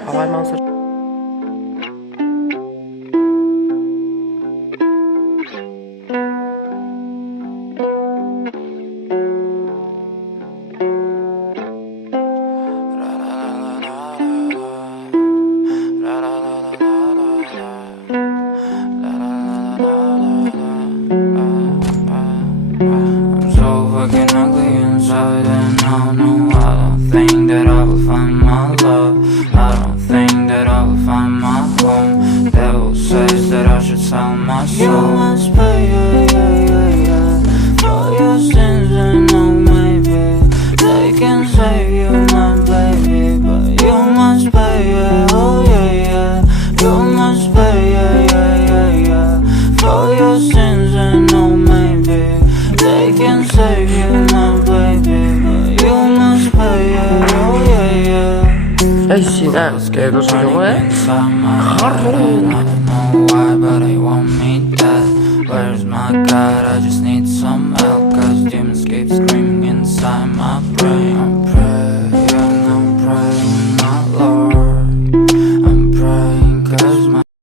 ағай Мансұр. Fucking ugly inside, and I don't know. I don't think that I will find my love. I don't think that I will find my home. Devil says that I should sell my soul. You must pay, for your sins, and no, maybe they can save you, my baby, but you must pay, oh yeah. You must pay, for your sins, and no, maybe they can save you, my baby, but you must pay, oh yeah. 아이씨, 나 이거 저거야? I don't know why, but I want me dead. Where's my God? I just need some help, 'cause demons keep screaming inside my brain.